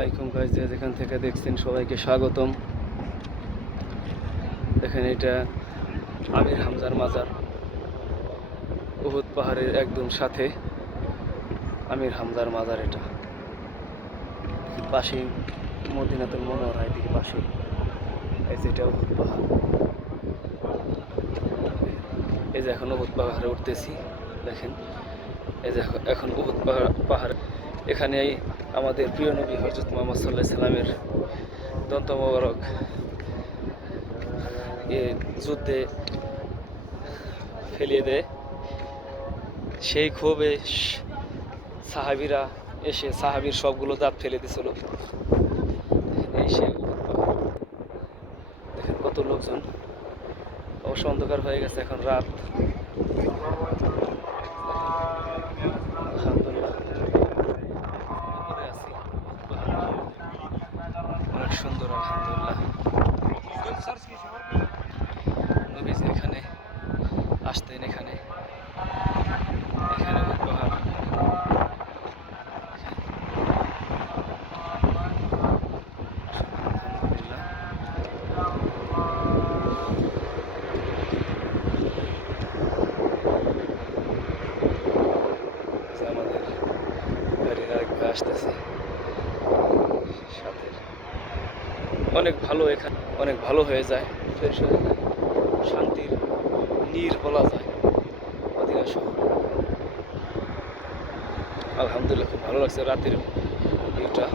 আলাইকুম যে যেখান থেকে দেখছেন সবাইকে স্বাগতম। দেখেন এটা আমির হামজার মাজার, উহুদ পাহাড়ের একদম সাথে আমির হামজার মাজার এটা। পাশেই মদিনাতুল মনোহরা এদিকে পাশে। এই যে এটা উহুদ পাহাড়। এই যে এখন উহুদ পাহাড়ে উঠতেছি, দেখেন। এই যে এখন- এখন উহুদ পাহাড় পাহাড়। এখানেই আমাদের প্রিয় নবী হজরত মোহাম্মদ সাল্লাহ সাল্লামের দন্ত মোবারক। এ যুদ্ধে ফেলিয়ে দেয়। সেই ক্ষোভে সাহাবিরা এসে, সাহাবির সবগুলো দাঁত ফেলে দিছিল। এই সেই দেখেন কত লোকজন। অবশ্য অন্ধকার হয়ে গেছে, এখন রাত আলহামদুলিল্লাহ উপরে আছি পাহাড়ে। অনেক সুন্দর আলহামদুলিল্লাহ নবীজি এখানে আসতেন এখানে। এখানে আরেক আসতেছে। সাথে। অনেক ভালো এখানে। অনেক ভালো হয়ে যায়। হয়ে শান্তির নীর বলা যায় মদিনা শহর। আলহামদুলিল্লাহ, খুব ভালো লাগছে রাতের ভিউটা।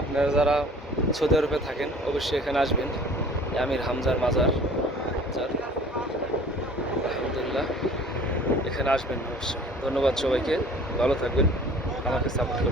আপনারা যারা সৌদি আরবে থাকেন, অবশ্যই এখানে আসবেন। আমির হামজার মাজার। আলহামদুলিল্লাহ, এখানে আসবেন অবশ্যই। ধন্যবাদ সবাইকে। ভালো থাকবেন। আমাকে সাপোর্ট করবেন।